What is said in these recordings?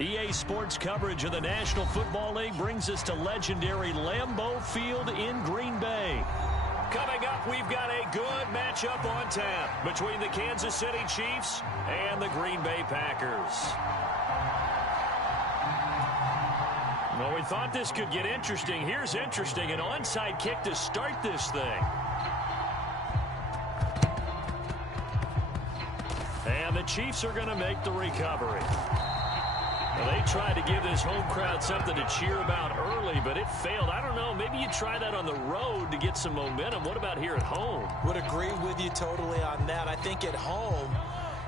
EA Sports coverage of the National Football League brings us to legendary Lambeau Field in Green Bay. Coming up, we've got a good matchup on tap between the Kansas City Chiefs and the Green Bay Packers. Well, we thought this could get interesting. Here's interesting, an onside kick to start this thing. And the Chiefs are going to make the recovery. Well, they tried to give this home crowd something to cheer about early, but it failed. I don't know. Maybe you try that on the road to get some momentum. What about here at home? Would agree with you totally on that. I think at home,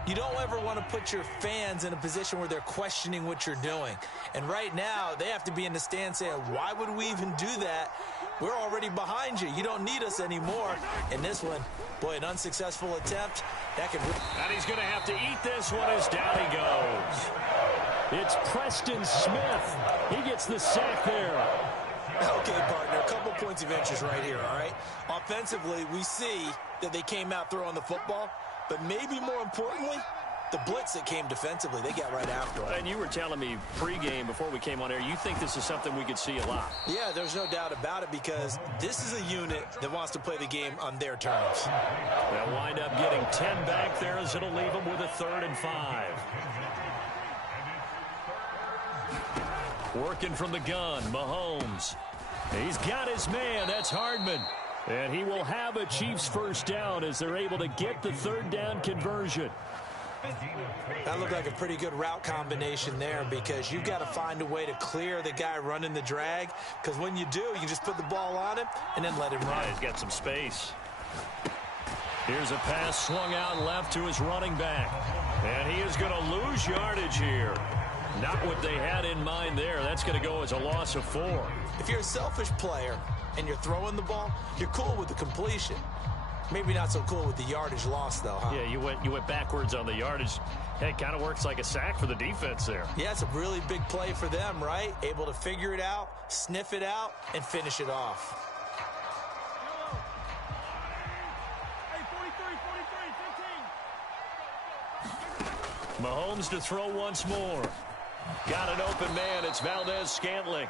you don't ever want to put your fans in a position where they're questioning what you're doing. And right now, they have to be in the stand saying, why would we even do that? We're already behind you. You don't need us anymore. And this one, boy, an unsuccessful attempt. That could... And he's going to have to eat this one as down he goes. It's Preston Smith. He gets the sack there. Okay, partner, a couple points of interest right here, all right? Offensively, we see that they came out throwing the football, but maybe more importantly, the blitz that came defensively, they got right after it. And you were telling me pregame before we came on air, you think this is something we could see a lot. Yeah, there's no doubt about it because this is a unit that wants to play the game on their terms. They'll wind up getting 10 back there as it'll leave them with a 3rd and 5. Working from the gun, Mahomes. He's got his man. That's Hardman. And he will have a Chiefs first down as they're able to get the 3rd down conversion. That looked like a pretty good route combination there because you've got to find a way to clear the guy running the drag because when you do, you just put the ball on him and then let him run. Yeah, he's got some space. Here's a pass swung out left to his running back. And he is going to lose yardage here. Not what they had in mind there. That's going to go as a loss of 4. If you're a selfish player and you're throwing the ball, you're cool with the completion. Maybe not so cool with the yardage loss, though, huh? Yeah, you went backwards on the yardage. Hey, it kind of works like a sack for the defense there. Yeah, it's a really big play for them, right? Able to figure it out, sniff it out, and finish it off. Mahomes to throw once more. Got an open man. It's Valdez-Scantling.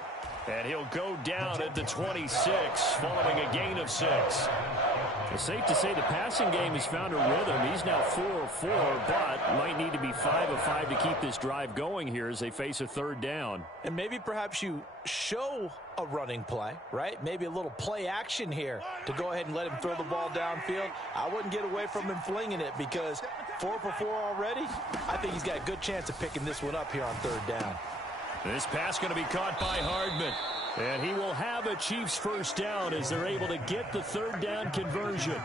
And he'll go down at the 26 following a gain of 6. It's safe to say the passing game has found a rhythm. He's now 4 of 4, but might need to be 5 of 5 to keep this drive going here as they face a 3rd down. And maybe perhaps you show a running play, right? Maybe a little play action here to go ahead and let him throw the ball downfield. I wouldn't get away from him flinging it because 4 for 4 already. I think he's got a good chance of picking this one up here on 3rd down. This pass going to be caught by Hardman. And he will have a Chiefs first down as they're able to get the 3rd down conversion.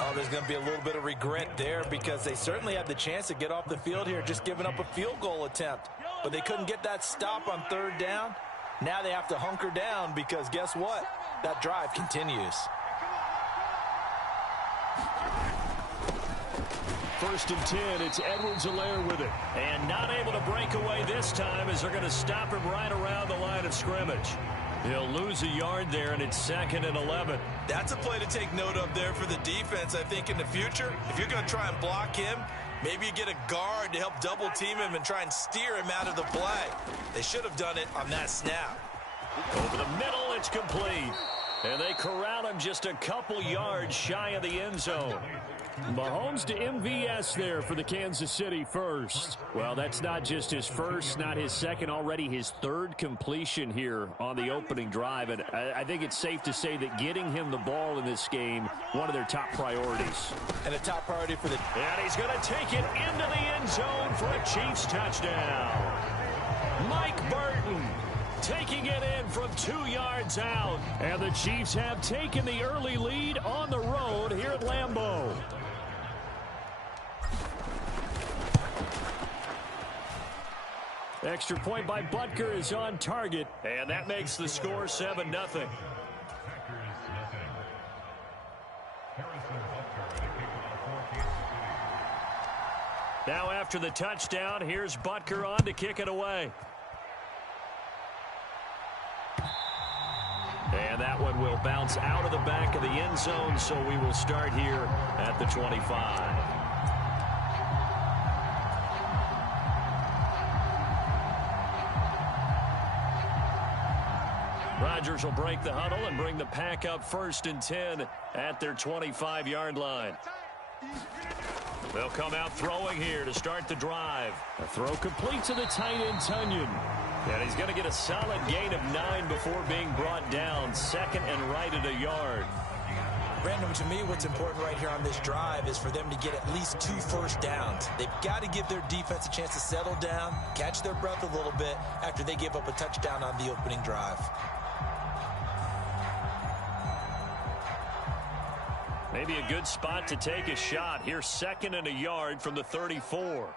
Oh, there's going to be a little bit of regret there because they certainly had the chance to get off the field here just giving up a field goal attempt. But they couldn't get that stop on 3rd down. Now they have to hunker down because guess what? That drive continues. 1st and 10, it's Edwards-Helaire with it. And not able to break away this time as they're going to stop him right around the line of scrimmage. He'll lose a yard there, and it's 2nd and 11. That's a play to take note of there for the defense, I think, in the future. If you're going to try and block him, maybe you get a guard to help double-team him and try and steer him out of the play. They should have done it on that snap. Over the middle, it's complete. And they corral him just a couple yards shy of the end zone. Mahomes to MVS there for the Kansas City first. Well, that's not just his first, not his second, already his 3rd completion here on the opening drive. And I think it's safe to say that getting him the ball in this game, one of their top priorities. And a top priority for the... And he's going to take it into the end zone for a Chiefs touchdown. Mike Burton taking it in from 2 yards out. And the Chiefs have taken the early lead on the road here at Lambeau. Extra point by Butker is on target, and that makes the score 7-0. Now after the touchdown, here's Butker on to kick it away. And that one will bounce out of the back of the end zone, so we will start here at the 25. Rodgers will break the huddle and bring the pack up 1st and 10 at their 25-yard line. They'll come out throwing here to start the drive. A throw complete to the tight end, Tunyon. And he's going to get a solid gain of 9 before being brought down. 2nd and right at a yard. Brandon, to me, what's important right here on this drive is for them to get at least 2 first downs. They've got to give their defense a chance to settle down, catch their breath a little bit after they give up a touchdown on the opening drive. Maybe a good spot to take a shot. Here's 2nd and a yard from the 34.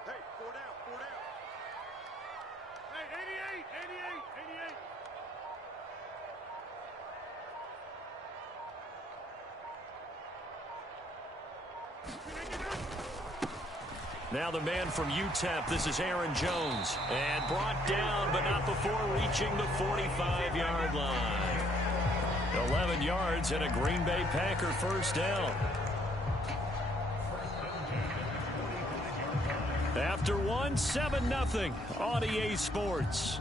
Now the man from UTEP, this is Aaron Jones. And brought down, but not before reaching the 45-yard line. 11 yards and a Green Bay Packer first down. After one, 7-0 on EA Sports.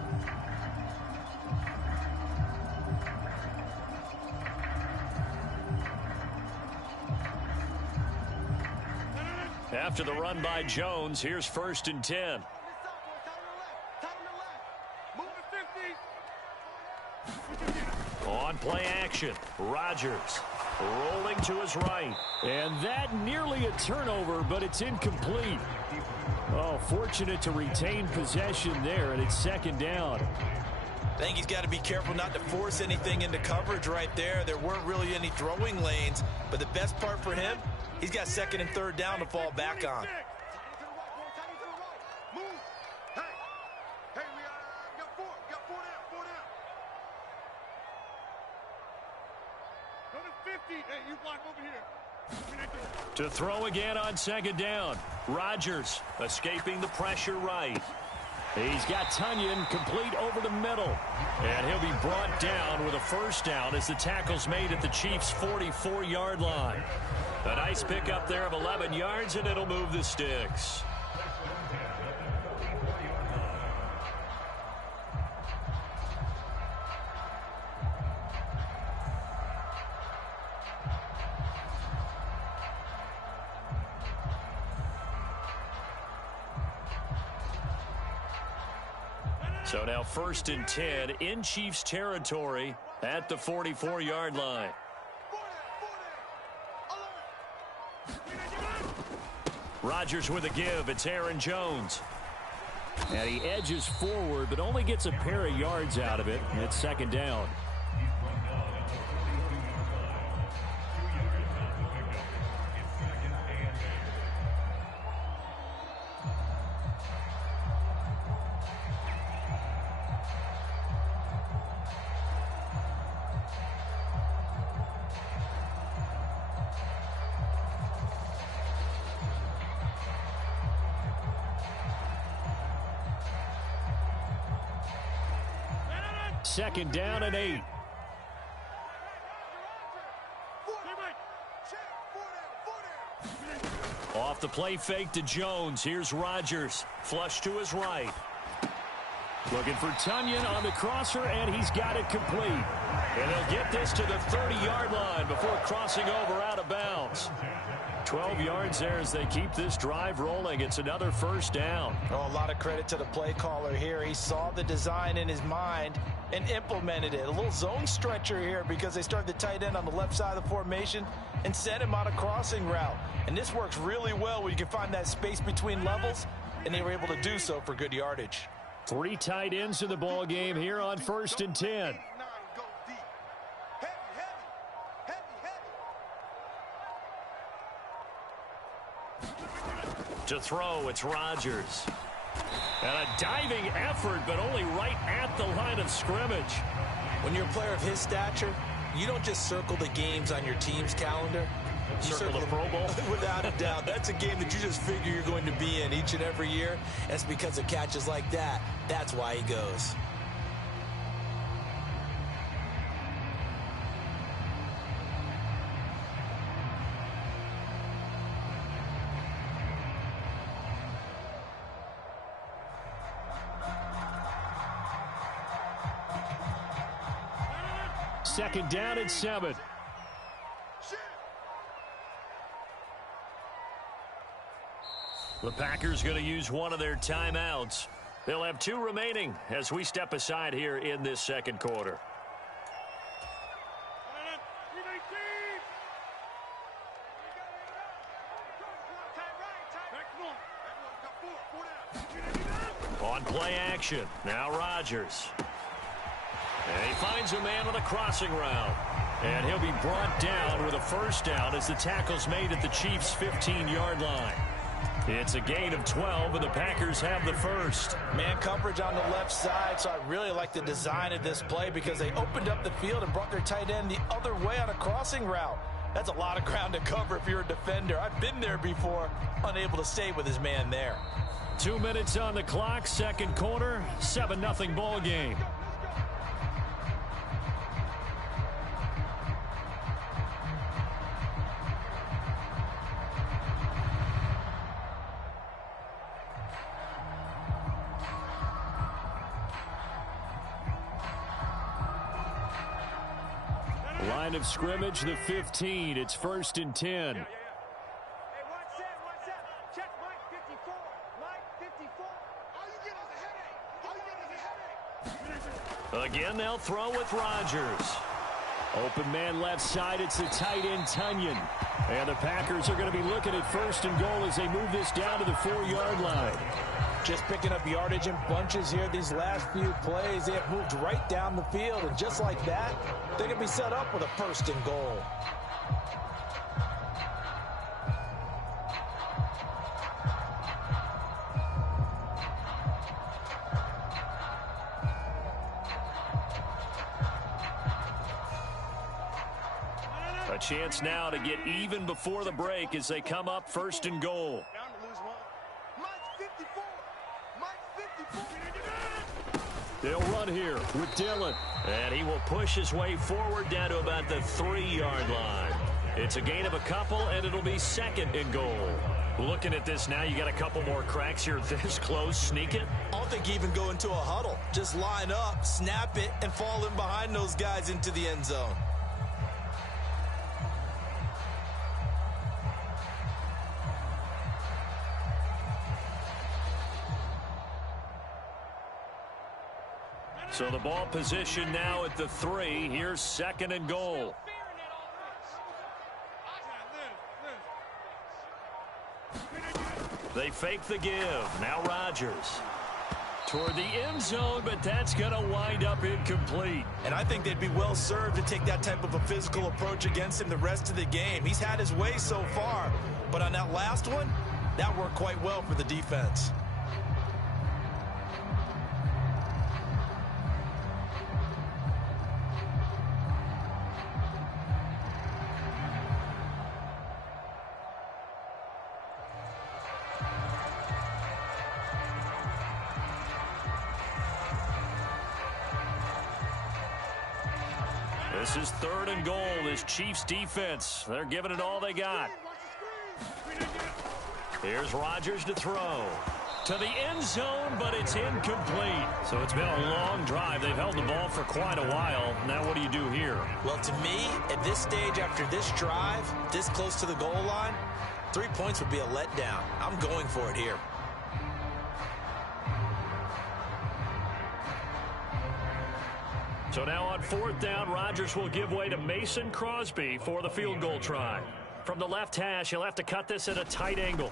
After the run by Jones, here's 1st and 10. On play action, Rodgers rolling to his right. And that nearly a turnover, but it's incomplete. Oh, fortunate to retain possession there, and it's 2nd down. I think he's got to be careful not to force anything into coverage right there. There weren't really any throwing lanes, but the best part for him, he's got 2nd and 3rd down to fall back on. To throw again on 2nd down. Rodgers escaping the pressure right. He's got Tunyon complete over the middle. And he'll be brought down with a first down as the tackle's made at the Chiefs' 44-yard line. A nice pickup there of 11 yards, and it'll move the sticks. So now 1st and 10 in Chiefs territory at the 44-yard line. Rodgers with a give. It's Aaron Jones. And he edges forward, but only gets a pair of yards out of it. It's 2nd down. Second down and 8. Off the play fake to Jones. Here's Rodgers. Flush to his right. Looking for Tunyon on the crosser, and he's got it complete. And they'll get this to the 30-yard line before crossing over out of bounds. 12 yards there as they keep this drive rolling. It's another first down. Oh, a lot of credit to the play caller here. He saw the design in his mind and implemented it. A little zone stretcher here because they started the tight end on the left side of the formation and sent him on a crossing route. And this works really well when you can find that space between levels, and they were able to do so for good yardage. 3 tight ends in the ball game here on 1st and 10. To throw, it's Rodgers. And a diving effort, but only right at the line of scrimmage. When you're a player of his stature, you don't just circle the games on your team's calendar. You circle the Pro Bowl. Without a doubt. That's a game that you just figure you're going to be in each and every year. And it's because of catches like that. That's why he goes. second down and 7. The Packers going to use one of their timeouts. They'll have 2 remaining as we step aside here in this second quarter. On play action, now Rodgers. And he finds a man on a crossing route. And he'll be brought down with a first down as the tackle's made at the Chiefs' 15-yard line. It's a gain of 12, and the Packers have the first. Man coverage on the left side, so I really like the design of this play because they opened up the field and brought their tight end the other way on a crossing route. That's a lot of ground to cover if you're a defender. I've been there before, unable to stay with his man there. 2 minutes on the clock, second quarter, 7-0 ball game. Line of scrimmage, the 15. It's 1st and 10. Again, they'll throw with Rodgers. Open man left side. It's the tight end, Tunyon. And the Packers are going to be looking at 1st and goal as they move this down to the 4-yard line. Just picking up yardage in bunches here these last few plays. They have moved right down the field, and just like that, they're going to be set up with a 1st and goal. A chance now to get even before the break as they come up 1st and goal. They'll run here with Dillon. And he will push his way forward down to about the 3-yard line. It's a gain of a couple, and it'll be 2nd and goal. Looking at this now, you got a couple more cracks here this close. Sneak it. I don't think even go into a huddle. Just line up, snap it, and fall in behind those guys into the end zone. So the ball position now at the 3. Here's 2nd and goal. They fake the give. Now Rodgers. Toward the end zone, but that's going to wind up incomplete. And I think they'd be well served to take that type of a physical approach against him the rest of the game. He's had his way so far, but on that last one, that worked quite well for the defense. This is 3rd and goal. This Chiefs defense, they're giving it all they got. Here's Rodgers to throw. To the end zone, but it's incomplete. So it's been a long drive. They've held the ball for quite a while. Now what do you do here? Well, to me, at this stage after this drive, this close to the goal line, 3 points would be a letdown. I'm going for it here. So now on 4th down, Rodgers will give way to Mason Crosby for the field goal try. From the left hash, he'll have to cut this at a tight angle.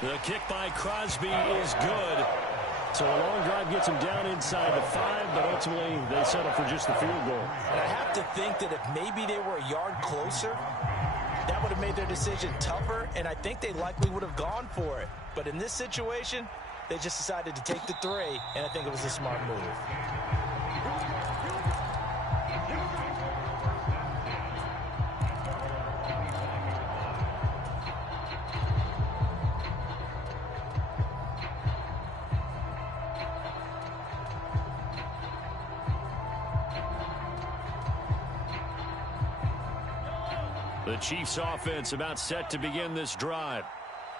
The kick by Crosby is good. So a long drive gets him down inside the 5, but ultimately they settle for just the field goal. And I have to think that if maybe they were a yard closer, that would have made their decision tougher, and I think they likely would have gone for it. But in this situation, they just decided to take the 3, and I think it was a smart move. The Chiefs offense about set to begin this drive.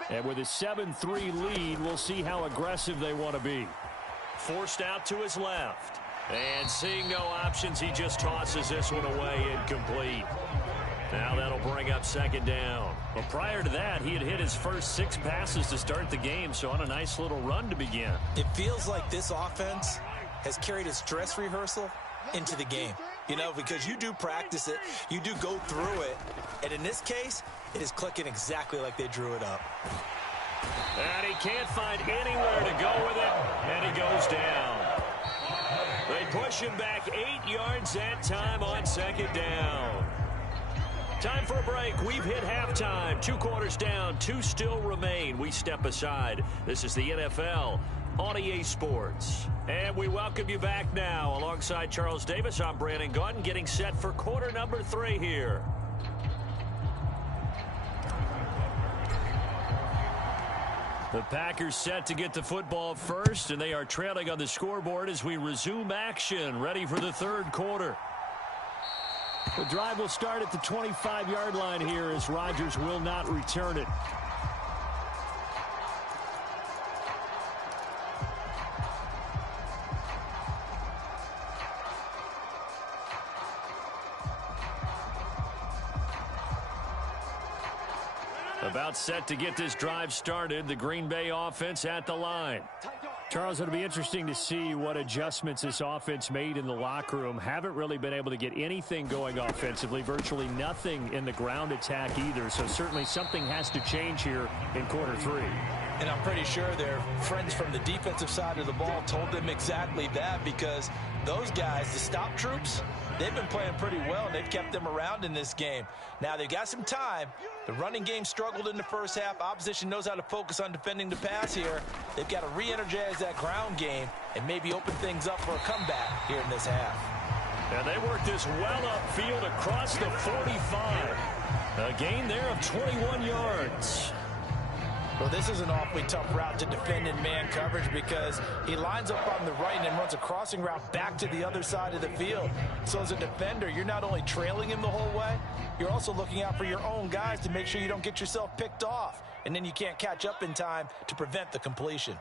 And with a 7-3 lead, we'll see how aggressive they want to be. Forced out to his left. And seeing no options, he just tosses this one away incomplete. Now that'll bring up second down. But prior to that, he had hit his first 6 passes to start the game, so on a nice little run to begin. It feels like this offense has carried its dress rehearsal into the game. You know, because you do practice it, you do go through it, and in this case, it is clicking exactly like they drew it up. And he can't find anywhere to go with it, and he goes down. They push him back 8 yards that time on second down. Time for a break. We've hit halftime. 2 quarters down, 2 still remain. We step aside. This is the NFL on EA Sports. And we welcome you back now. Alongside Charles Davis, I'm BrianAkaDaddyB, getting set for quarter number 3 here. The Packers set to get the football first, and they are trailing on the scoreboard as we resume action, ready for the third quarter. The drive will start at the 25-yard line here as Rodgers will not return it. About set to get this drive started, the Green Bay offense at the line. Charles, it'll be interesting to see what adjustments this offense made in the locker room. Haven't really been able to get anything going offensively, virtually nothing in the ground attack either. So certainly something has to change here in quarter 3. And I'm pretty sure their friends from the defensive side of the ball told them exactly that, because those guys, the stop troops, they've been playing pretty well, and they've kept them around in this game. Now, they've got some time. The running game struggled in the first half. Opposition knows how to focus on defending the pass here. They've got to re-energize that ground game and maybe open things up for a comeback here in this half. And they work this well upfield across the 45. A gain there of 21 yards. Well, this is an awfully tough route to defend in man coverage, because he lines up on the right and then runs a crossing route back to the other side of the field. So as a defender, you're not only trailing him the whole way, you're also looking out for your own guys to make sure you don't get yourself picked off. And then you can't catch up in time to prevent the completion.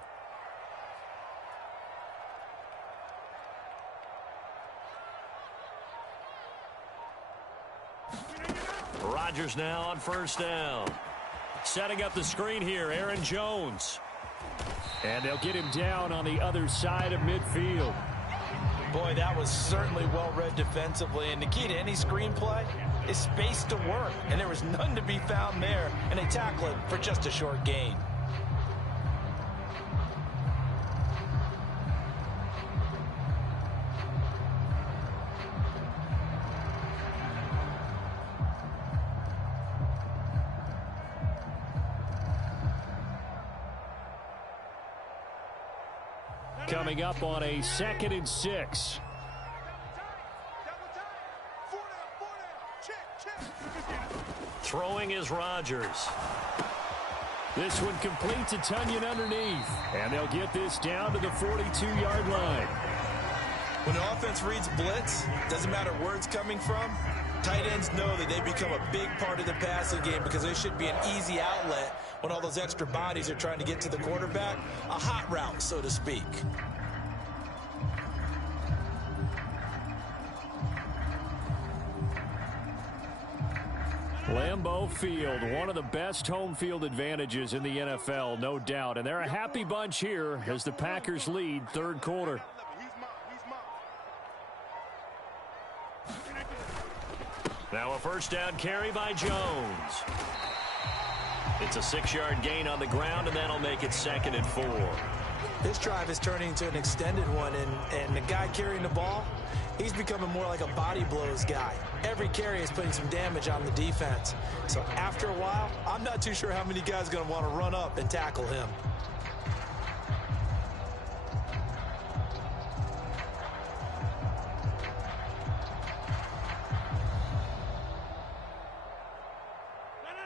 Rodgers now on first down. Setting up the screen here, Aaron Jones. And they'll get him down on the other side of midfield. Boy, that was certainly well-read defensively. And the key to any screenplay is space to work. And there was none to be found there. And they tackle it for just a short gain. Coming up on a 2nd and 6. Throwing is Rodgers. This one completes a Tunyon underneath. And they'll get this down to the 42-yard line. When the offense reads blitz, doesn't matter where it's coming from, tight ends know that they become a big part of the passing game, because there should be an easy outlet when all those extra bodies are trying to get to the quarterback. A hot route, so to speak. Lambeau Field, one of the best home field advantages in the NFL, no doubt. And they're a happy bunch here as the Packers lead third quarter. Now a first down carry by Jones. It's a 6-yard gain on the ground, and that'll make it 2nd and 4. This drive is turning into an extended one, and the guy carrying the ball, he's becoming more like a body blows guy. Every carry is putting some damage on the defense. So after a while, I'm not too sure how many guys are going to want to run up and tackle him.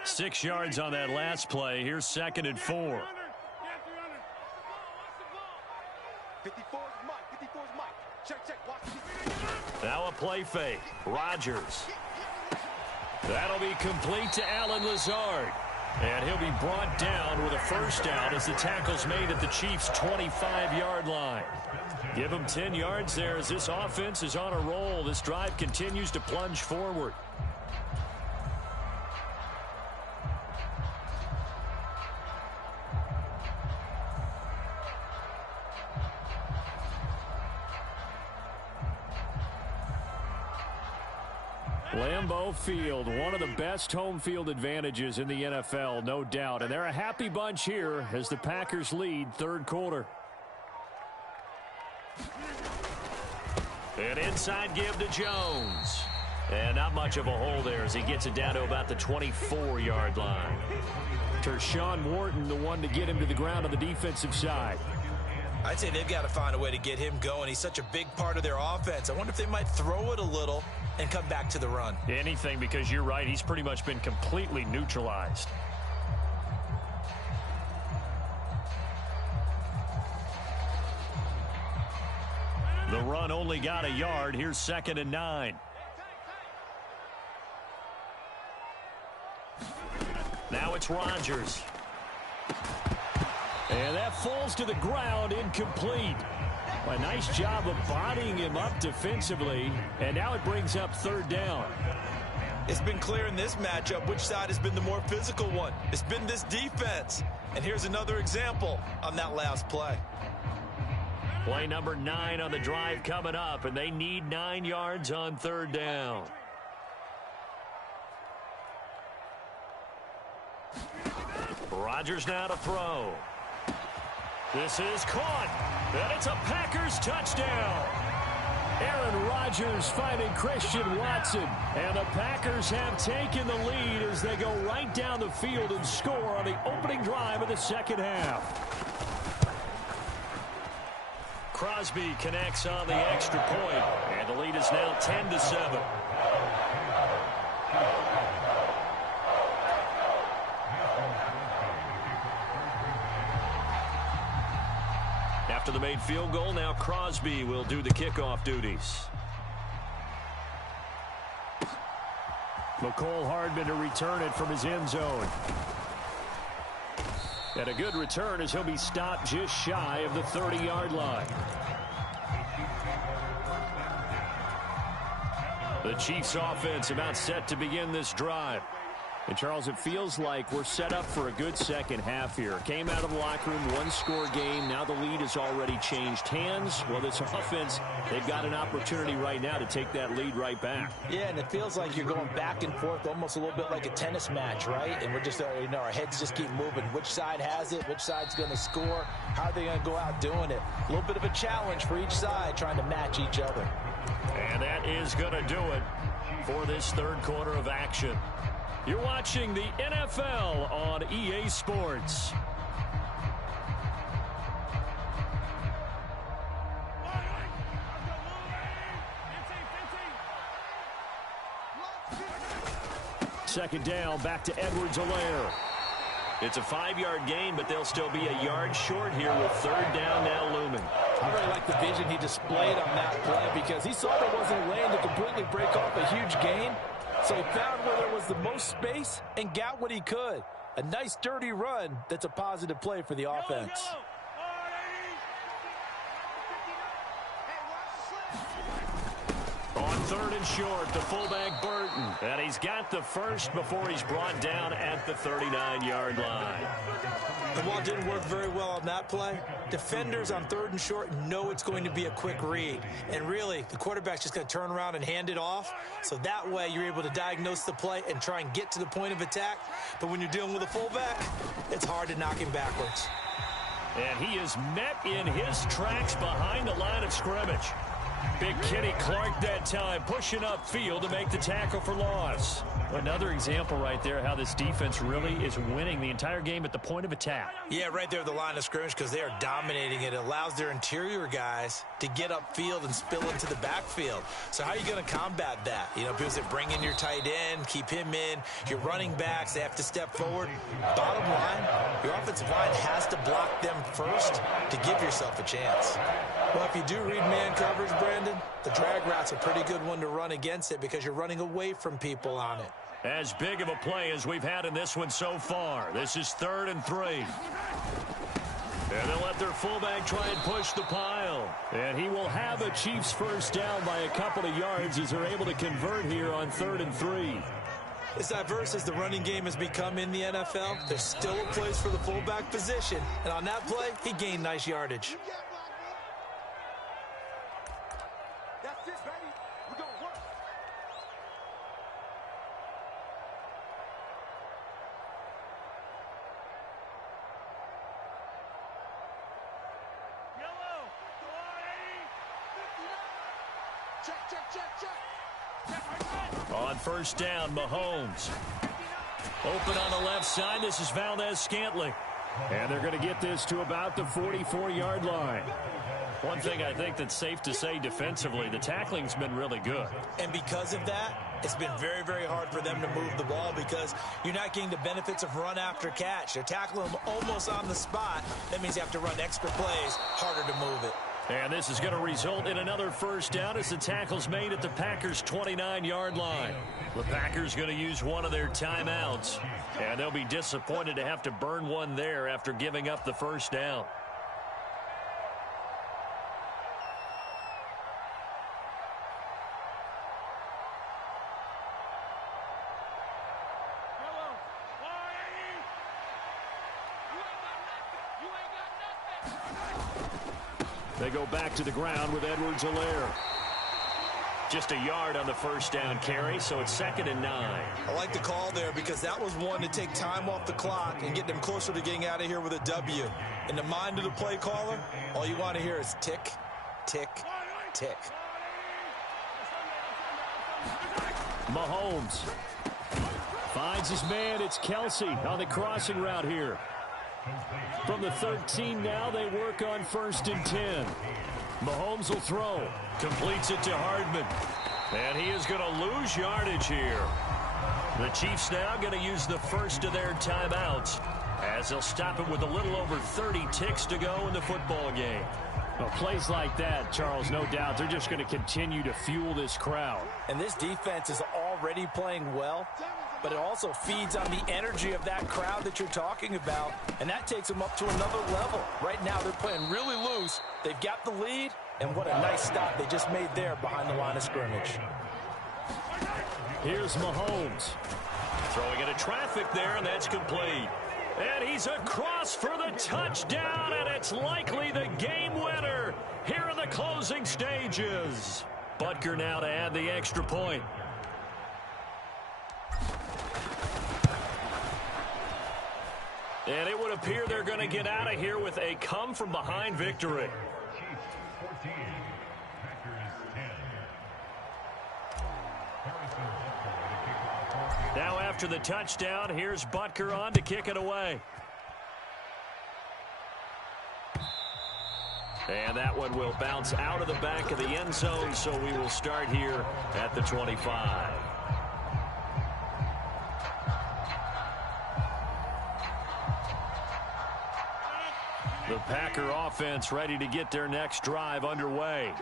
Six yards on that last play. Here's 2nd and 4. Now a play fake. Rodgers. That'll be complete to Allen Lazard. And he'll be brought down with a first down as the tackle's made at the Chiefs' 25-yard line. Give him 10 yards there as this offense is on a roll. This drive continues to plunge forward. Lambeau Field, one of the best home field advantages in the NFL, no doubt. And they're a happy bunch here as the Packers lead third quarter. An inside give to Jones. And not much of a hole there as he gets it down to about the 24-yard line. Tershawn Wharton, the one to get him to the ground on the defensive side. I'd say they've got to find a way to get him going. He's such a big part of their offense. I wonder if they might throw it a little and come back to the run. Anything, because you're right. He's pretty much been completely neutralized. The run only got a yard. Here's 2nd and 9. Now it's Rodgers. And that falls to the ground, incomplete. A nice job of bodying him up defensively. And now it brings up 3rd down. It's been clear in this matchup which side has been the more physical one. It's been this defense. And here's another example on that last play. Play number 9 on the drive coming up, and they need 9 yards on 3rd down. Rodgers now to throw. This is caught, and it's a Packers touchdown. Aaron Rodgers finding Christian Watson, and the Packers have taken the lead as they go right down the field and score on the opening drive of the second half. Crosby connects on the extra point, and the lead is now 10-7. After the made field goal, now Crosby will do the kickoff duties. McCole Hardman to return it from his end zone. And a good return as he'll be stopped just shy of the 30-yard line. The Chiefs offense about set to begin this drive. And, Charles, it feels like we're set up for a good second half here. Came out of the locker room, one-score game. Now the lead has already changed hands. Well, this offense, they've got an opportunity right now to take that lead right back. Yeah, and it feels like you're going back and forth almost a little bit like a tennis match, right? And we're just, our heads just keep moving. Which side has it? Which side's going to score? How are they going to go out doing it? A little bit of a challenge for each side trying to match each other. And that is going to do it for this third quarter of action. You're watching the NFL on EA Sports. Second down, back to Edwards-Helaire. It's a 5-yard gain, but they'll still be a yard short here with 3rd down now looming. I really like the vision he displayed on that play because he saw there wasn't a lane to completely break off a huge gain. So he found where there was the most space and got what he could. A nice, dirty run that's a positive play for the offense. On 3rd and short, the fullback Burton. And he's got the first before he's brought down at the 39-yard line. And while it didn't work very well on that play, defenders on 3rd and short know it's going to be a quick read. And really, the quarterback's just going to turn around and hand it off. So that way, you're able to diagnose the play and try and get to the point of attack. But when you're dealing with a fullback, it's hard to knock him backwards. And he is met in his tracks behind the line of scrimmage. Big Kenny Clark that time pushing upfield to make the tackle for loss. Another example right there how this defense really is winning the entire game at the point of attack. Yeah, right there at the line of scrimmage because they are dominating it. It allows their interior guys to get upfield and spill into the backfield. So how are you going to combat that? You know, because they bring in your tight end, keep him in. Your running backs, they have to step forward. Bottom line, your offensive line has to block them first to give yourself a chance. Well, if you do read man coverage, Brandon, the drag route's a pretty good one to run against it because you're running away from people on it. As big of a play as we've had in this one so far. This is 3rd and 3. And they'll let their fullback try and push the pile. And he will have a Chiefs first down by a couple of yards as they're able to convert here on 3rd and 3. As diverse as the running game has become in the NFL, there's still a place for the fullback position. And on that play, he gained nice yardage. That's it, baby. We're going to work. Yellow. Check, check, check, check. On first down, Mahomes. Open on the left side. This is Valdez-Scantling. And they're going to get this to about the 44-yard line. One thing I think that's safe to say defensively, the tackling's been really good. And because of that, it's been very, very hard for them to move the ball because you're not getting the benefits of run after catch. They're tackling them almost on the spot. That means you have to run extra plays, harder to move it. And this is going to result in another first down as the tackle's made at the Packers' 29-yard line. The Packers going to use one of their timeouts, and they'll be disappointed to have to burn one there after giving up the first down. They go back to the ground with Edwards-Helaire. Just a yard on the first down carry, so it's 2nd and 9. I like the call there because that was one to take time off the clock and get them closer to getting out of here with a W. In the mind of the play caller, all you want to hear is tick, tick, tick. Mahomes finds his man. It's Kelsey on the crossing route here. From the 13 now, they work on 1st and 10. Mahomes will throw. Completes it to Hardman. And he is going to lose yardage here. The Chiefs now going to use the first of their timeouts as they'll stop it with a little over 30 ticks to go in the football game. Well, plays like that, Charles, no doubt, they're just going to continue to fuel this crowd. And this defense is already playing well, but it also feeds on the energy of that crowd that you're talking about, and that takes them up to another level. Right now, they're playing really loose. They've got the lead, and what a nice stop they just made there behind the line of scrimmage. Here's Mahomes. Throwing into traffic there, and that's complete. And he's across for the touchdown, and it's likely the game winner here in the closing stages. Butker now to add the extra point. And it would appear they're going to get out of here with a come-from-behind victory. Now after the touchdown, here's Butker on to kick it away. And that one will bounce out of the back of the end zone, so we will start here at the 25. The Packer offense ready to get their next drive underway.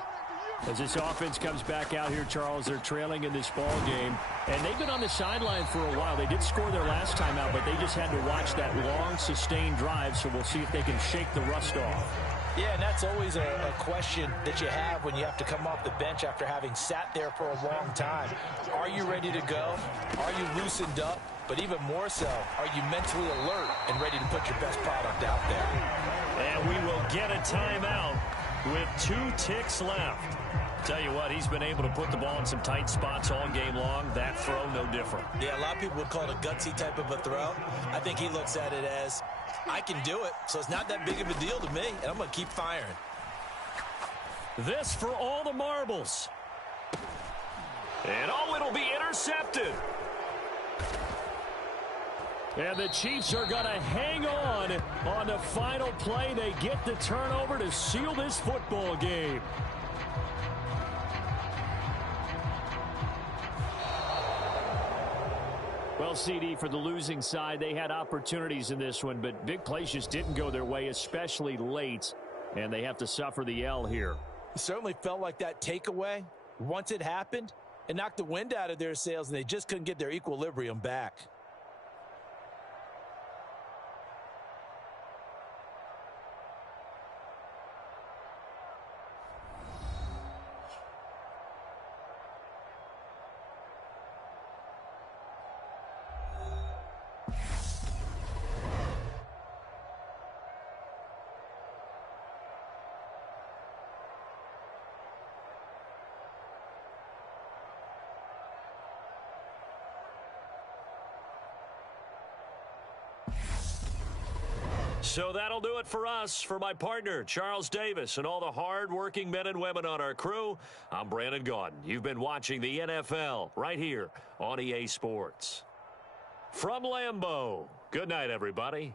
As this offense comes back out here, Charles, they're trailing in this ball game. And they've been on the sideline for a while. They did score their last time out, but they just had to watch that long, sustained drive, so we'll see if they can shake the rust off. Yeah, and that's always a question that you have when you have to come off the bench after having sat there for a long time. Are you ready to go? Are you loosened up? But even more so, are you mentally alert and ready to put your best product out there? And we will get a timeout with 2 ticks left. Tell you what, he's been able to put the ball in some tight spots all game long. That throw, no different. Yeah, a lot of people would call it a gutsy type of a throw. I think he looks at it as, I can do it, so it's not that big of a deal to me, and I'm going to keep firing. This for all the marbles. And oh, it'll be intercepted. And the Chiefs are going to hang on the final play. They get the turnover to seal this football game. Well, CD, for the losing side, they had opportunities in this one, but big plays just didn't go their way, especially late, and they have to suffer the L here. It certainly felt like that takeaway, once it happened, It knocked the wind out of their sails, and they just couldn't get their equilibrium back. So that'll do it for us. For my partner, Charles Davis, and all the hard-working men and women on our crew, I'm Brandon Gaudin. You've been watching the NFL right here on EA Sports. From Lambeau, good night, everybody.